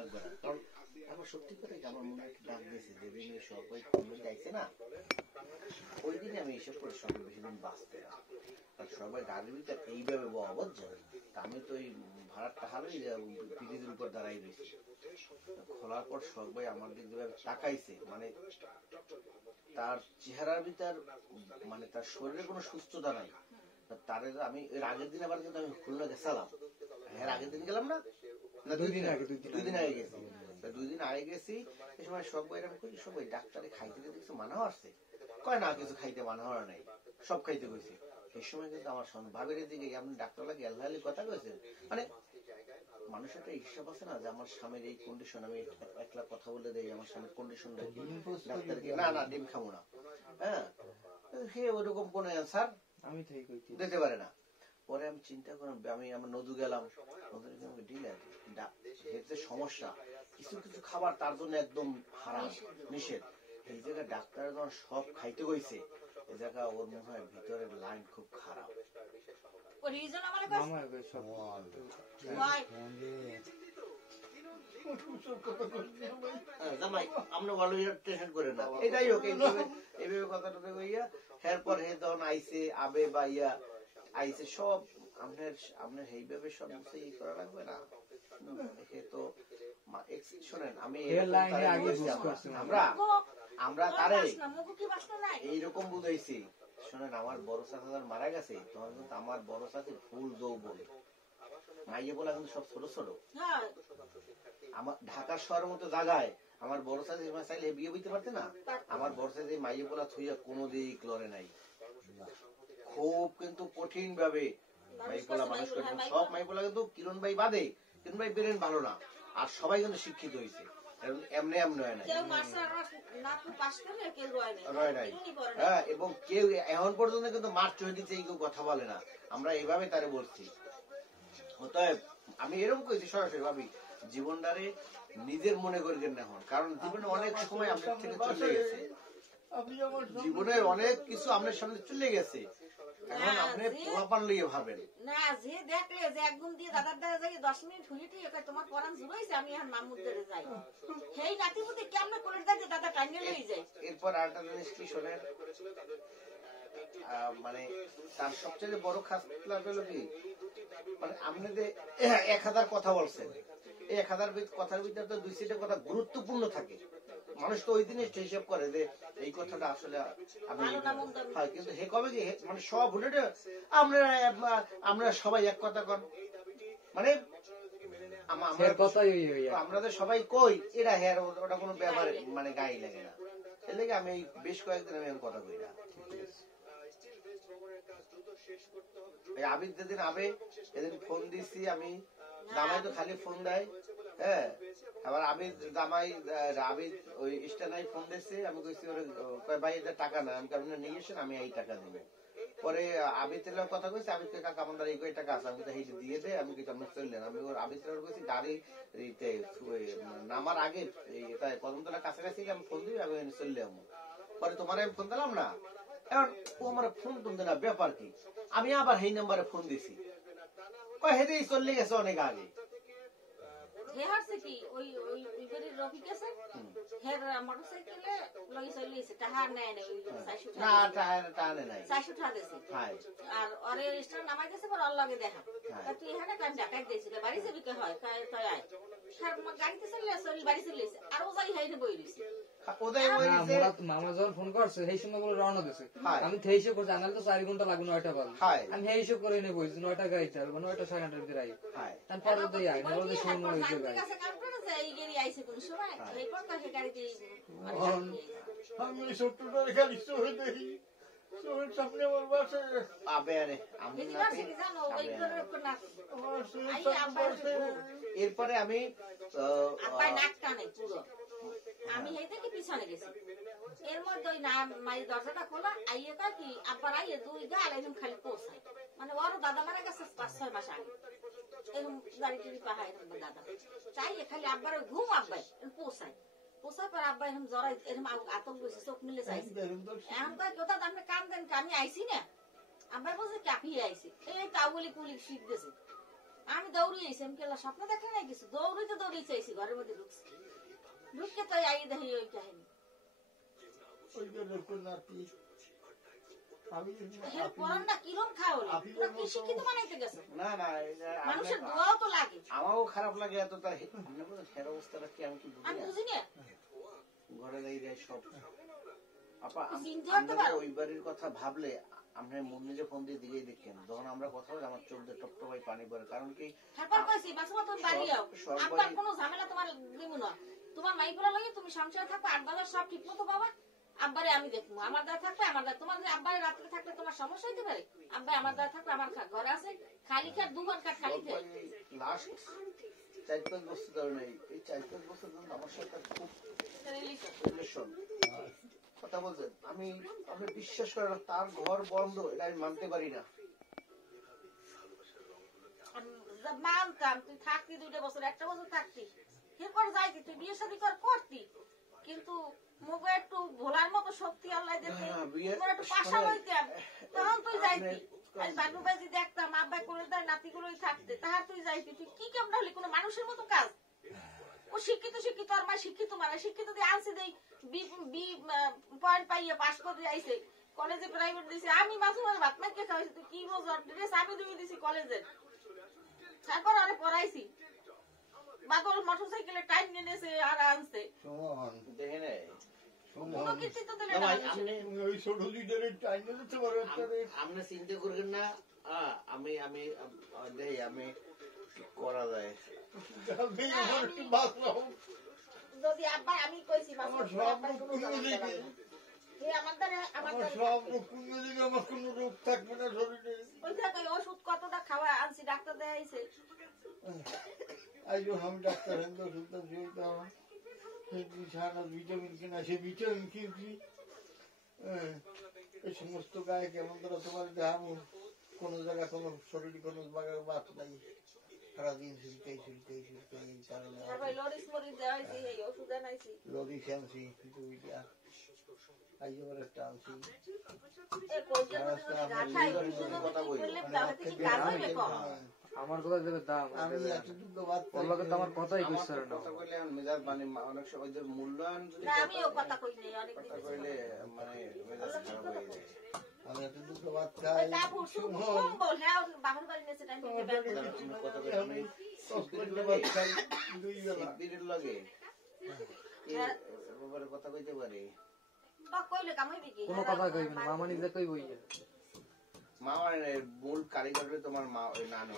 লাগবে না, কারণ আমার সত্যি করে আমার মনে একটা ডাক দিয়েছে যেদিন সবাই গাইছে না, ওই দিনে আমি এসব করে সবাই বেশি দিন বাঁচতে না, কারণ সবাই গাড়ির ভিতরে এইভাবে অবধ যাবে। আমি তো ওই ভাড়ার টাকারই ব্রিজের উপর দাঁড়াই রয়েছি। খোলার পর সবাই আমার দিক দিয়ে তাকাইছে, মানে তার চেহারার ভিতর মানে তার শরীরে কোনো সুস্থতা নাই। তার আমি এর আগের দিন আবার কিন্তু আমি খুলনা গেছিলাম, হ্যাঁ আগের দিন গেলাম না, 2 দিন আগে গেছি, 2 দিন আগে গেছি। এই সময় সবাই এরকম করি, সবাই ডাক্তারে খাইতে দেখছে মানা আসছে, কয় না কিছু খাইতে মানা হওয়া নাই, সব খাইতে কইছে। এই সময় কিন্তু আমার ভাবের দিকে আপনি ডাক্তার লাগে এলহালি কথা কয়েছেন, মানে মানুষের একটা হিসাব আছে না যে আমার স্বামীর এই কন্ডিশন, আমি একলা কথা বলে দেই আমার স্বামীর কন্ডিশন ডাক্তারকে না না ডিম খাবো না, হ্যাঁ সে ওরকম কোন অ্যান্সার আমি দিতে পারে না। পরে আমি চিন্তা করলাম, আমি আমার নদু গেলাম, সমস্যা কিছু কিছু খাবার তার জন্য একদম হারাম নিষেধ। এই জায়গায় ডাক্তার যখন সব খাইতে হয়েছে, এই জায়গা ওর মনে হয় ভিতরের লাইন খুব খারাপ। এরপর হে তখন আইসে আবে বা ইয়া আইসে সব আপনার এইভাবে সব ই করা লাগবে না। তো শোনেন আমি আমরা তারে এইরকম বুঝাইছি, শোনেন আমার বড় চাচা মারা গেছে তখন কিন্তু আমার বড় চাচি ফুল যৌবন, মাইয়ে বলা কিন্তু সব ছোট ছোট। আমার ঢাকা শহরের মতো জায়গায় আমার বড় চাচি চাইলে বিয়ে বইতে পারতে না, আমার বড় চাচি মাইয়ে বলা থুইয়া কোনো দিক লড়ে নাই, খুব কিন্তু কঠিন ভাবে মাইপোলা মানুষ করছেন। সব মাইপোলা কিন্তু কিরণ ভাই বাদে, কিরণ ভাই বেরেন ভালো না, আর সবাই কিন্তু শিক্ষিত হয়েছে, এমনি এমনি হয় না। হ্যাঁ, এবং কেউ এখন পর্যন্ত কিন্তু মার্চ হয়েছে কেউ কথা বলে না, আমরা এইভাবে তারে বলছি। অতএব আমি এরকম কইছি সরাসরি ভাবি জীবনটারে নিজের মনে করবেন না হন, কারণ জীবনে অনেক সময় আপনার থেকে চলে গেছে, জীবনে অনেক কিছু আপনার সামনে চলে গেছে, এখন আপনি পোলাপান লইয়ে ভাবেন না যে দেখলে যে একদম দিয়ে দাদার দ্বারা যাই 10 মিনিট হুলিটি তোমার পরাণ জুড়াইছে আমি এখন মামুদের যাই সেই নাতিপুতি কেমন করে দেয় দাদা টাইনে লই যায়। এরপর আরেকটা জিনিস কি শোনেন, মানে তার সবচেয়ে বড় খাসলা হলো কি, মানে আপনি যে 1000 কথা বলছেন, এই 1000 কথার ভিতরে তো 2-3টা কথা গুরুত্বপূর্ণ থাকে, মানুষ তো ওই দিনে হিসাব করে যে এই কথাটা আসলে আমি, কিন্তু হে কবে কি মানে সব ভুলে আমরা সবাই এক কথা কর, মানে আমরা তো সবাই কই এরা হেয়ার ওটা কোনো ব্যাপার মানে গায়ে লাগে না, এর লেগে আমি বেশ কয়েকদিন আমি কথা কই না। আবিদ যেদিন আবে এদিন ফোন দিছি আমি, জামাই তো খালি ফোন দেয়, হ্যাঁ আবার আবিদ জামাই আবিদ ওই স্টানাই ফোন দিচ্ছে, আমি কইছি ওরে ভাই এটা টাকা না, আমি কারণ নিয়ে এসেন আমি এই টাকা দিব। পরে আবিদের কথা কইছি, আবিদকে কাকা আমার এই কয় টাকা আছে, আমি তো হেঁটে দিয়ে দে, আমি কিছু আপনি চললেন, আমি ওর আবিদের কইছি গাড়ি নামার আগে কদমতলা কাছাকাছি আমি ফোন দিবি, আমি চললে আমি পরে তোমার আমি ফোন দিলাম না, এখন ও আমার ফোন তুলতে না, ব্যাপার কি, আমি আবার এই নাম্বারে ফোন দিছি, কয় হেঁটেই চলে গেছে অনেক আগে। মামা যখন ফোন করছে সেই সময় বলে রওনা দিছে, আমি হিসেব করছি আনাল তো 4 ঘন্টা লাগবে 9টা বাজে, আমি হিসেব করে এনে বলছি 9টা গাড়িতে আসবো, 9টা 9:30 ভিতরে আই, তার পরে তো আই বলতে সময় হয়েছে গাড়ি আমি 70টার গাড়ি চলে দেখি চোখের সামনে আমার বাসে এরপরে আমি আমি এই থেকে পিছনে গেছি, এর মধ্যে ওই দরজাটা খোলা আইয়ে তা কি আব্বার আইয়ে 2 গাল এরকম খালি পৌঁছায়, মানে ওর দাদা মারা গেছে 5-6 মাস আগে, এরকম গাড়ি টিড়ি পাহায় দাদা চাই খালি আব্বার ঘুম আব্বাই পৌঁছায়, পোষার পর আব্বা এরকম জড়াই এরকম আতঙ্ক হয়েছে, চোখ মিলে চাইছে এখন কয় কোথা আপনি কাম দেন, আমি আইসি না আব্বার বলছে কাপিয়ে আইসি, এই তাও বলি পুলিশ শীত গেছে, আমি দৌড়ি আইছি, আমি কেলা স্বপ্ন দেখে নাই কিছু, দৌড়িতে দৌড়িতে আইছি, ঘরের মধ্যে ঢুকছি, ঢুকতে তো আই দেখি ওই কাহিনী। আমারও খারাপ লাগে এত তার অবস্থাটা কি আমি কি বুঝি না। ঘরে যাই সব আপা ওই বাড়ির কথা ভাবলে আমরা মনে যে ফোন দিয়ে দিকেই দেখেন, যখন আমরা কথা বলি আমার চোখ দিয়ে টপটপাই পানি পড়ে। কারণ কি কোনো ঝামেলা তোমার দিব না, তোমার মাইপুরা লাগে তুমি সংসার থাকবে, 8 বাজার সব ঠিক মতো পাবা। আব্বারে আমি দেখবো, আমার দ্বারা থাকবে আমার দ্বারা, তোমার আব্বারে রাত্রে থাকলে তোমার সমস্যা হইতে পারে। আব্বা আমার দ্বারা থাকবে, আমার ঘরে আছে খালি খাট 2 ঘন্টা খালি খাট। লাস্ট 4-5 বছর ধরে নেই, এই 4-5 বছর ধরে আমার সাথে খুব রিলেশন কথা বলছেন। আমি বিশ্বাস করি না তার ঘর বন্ধ, এটা আমি মানতে পারি না। মানতাম তুই থাকতি 2 বছর, 1 বছর থাকতি, এরপর যাইতি, তুই বিয়ে শাদী করতি, কিন্তু মুখে একটু ভোলার মতো শক্তি আল্লাহ দিতে, একটু পাশা হইতাম, তখন তুই যাইতি। আজ বাবু বাজি দেখতাম আব্বা করে দেয়, নাতিগুলোই থাকতে, তাহার তুই যাইতি। তুই কি কেমন হলি কোনো মানুষের মতো কাজ? ও শিক্ষিত আর মা শিক্ষিত মারা, শিক্ষিত দিয়ে আনছি দেই বি পয়েন্ট পাইয়ে পাস করে আইছে, কলেজে প্রাইভেট দিছে, আমি মাঝে মাঝে ভাত মাইকে খাওয়াইছি, তুই কি বোঝ? ড্রেস আমি দিয়ে দিছি কলেজের, তারপর আরে পড়াইছি। বাদল মোটরসাইকেলে টাইম নিয়েছে আর আনছে, দেখে নেই আপনি চিন্তা করবেন না। আমি আমি আমি করা যায় যদি আব্বা আমি কইছি আমার সব রোগ কমে যাবে, আমার কোন রোগ থাকবে না শরীরে। ওষুধ কতটা খাওয়া আনছি, ডাক্তার দেখাইছে। আমি ডাক্তার ওষুধ ভিটামিন কিনা, সে ভিটামিন কিনছি। এই সমস্ত গায়ে কেমন ধরো তোমার দেখাবো, কোন জায়গায় কোন শরীরে কোন জায়গায় বাদ নাই, সারাদিন শুনতেই লরিস আনছি, একটা আনছি। আমার কথা দেবে দাম, আমি এতটুকু আমার কথাই বুঝতে পারে না। মেজাজ মানে অনেক সময় যে মূল্যায়ন কথা কইলে মানে মেজাজ খারাপ হয়ে যায়। আমি এতটুকু ভাত খাই, কথা কইতে পারি, কোনো কথা কইবে না, মামা নিজে কই বই মামার মূল কারিগর তোমার মা, ওই নানি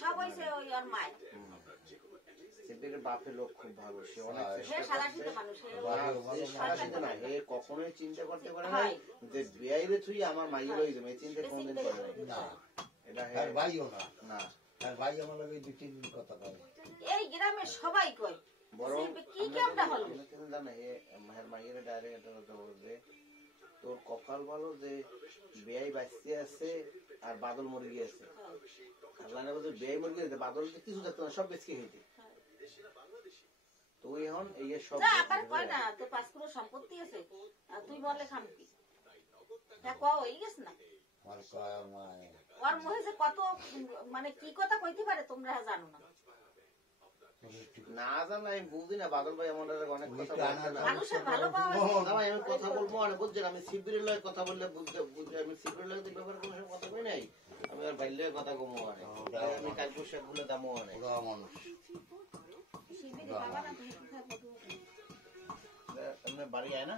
সব হইছে ওই আর মায়ের। শিবিরের বাপের লোক খুব ভালো, সে অনেক চেষ্টা না, এ কখনোই চিন্তা করতে পারে না যে বিয়াইরে তুই আমার মাইয়ে লই যাবে, এই চিন্তা কোনদিন করে না। এটা ভাইও না, না ভাই আমার লাগে 2-3 দিন কথা কয়, এই গ্রামের সবাই কয়। বরং কি কেমন হলো জানে এ মায়ের মাইয়ের ডাইরেক্ট যে তোর কপাল ভালো যে বেয়াই বাঁচতে আছে আর বাদল মরে গিয়েছে। আল্লাহ বেয়াই মরে গিয়েছে, বাদল কিছু দেখতো না, সব বেঁচে হইতে। তুই এখন এই সব কয় না তোর 5 crore সম্পত্তি আছে, তুই বলে খামকি হয়ে গেছে না। ওর মুখে যে কত মানে কি কথা কইতে পারে তোমরা জানো না। না জানো আমি বুঝি না, বাদল ভাই আমার অনেক কথা মানুষের ভালো পাওয়া আমি কথা বলবো অনেক বুঝছেন। আমি শিবিরের লয় কথা বললে বুঝতে আমি শিবিরের লয় ব্যাপারে কোনো সময় কথা বলি নাই, আমি আর বাইরে কথা কমো অনেক, আমি কাল পোশাক গুলো দামও অনেক। বাড়ি আয় না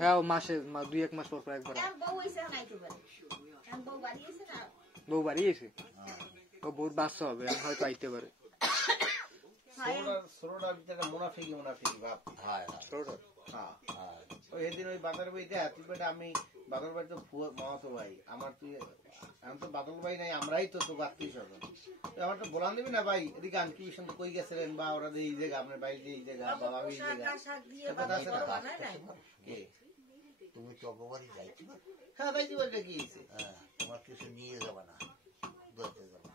হ্যাঁ, মাসে 2-1 মাস পর একবার বউ বাড়ি এসে ও বহুত বাচ্চা হবে, হয়তো আইতে পারে। মুনাফিকি ভাব ওই সেদিন ওই বাদল ভাইতে আমি বাদল ভাই তো মামাতো ভাই আমার, তুই আমি তো বাদল ভাই নাই, আমরাই তো আত্মীয় স্বজন, আমার তো বলান দিবি না ভাই এদিকে আনকি তো কই গেছিলেন বা ওরা এই জায়গা আপনার বাড়ি এই জায়গা বা আমি এই জায়গা, তুমি চকবাড়ি যাইতে পারো? হ্যাঁ যাইতে পারবে, কি তোমার কিছু নিয়ে যাবে না, ধরতে যাবে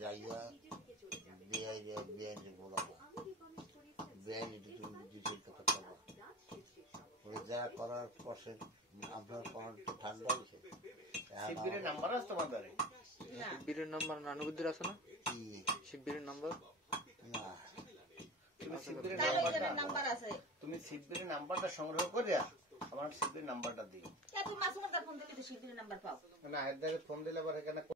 যাইয়া বেআইনি বলাবো, বেআইনি তুমি 2-3 কথা করবো, যা করার পর আপনার করার ঠান্ডা হয়েছে। নাম্বার আছে তোমার না শিববীরের নাম্বার নানুবুদ্দির আছে না? কি শিববীরের নাম্বার না তুমি শিববীরের তার নাম্বারটা নাম্বার আছে তুমি শিববীরের নাম্বারটা সংগ্রহ করিয়া আমার শিববীরের নাম্বারটা দিও। তুমি মাসুমার ফোন দিলে তো শিবিরের নাম্বার পাও না এর ফোন দিলে আবার এখানে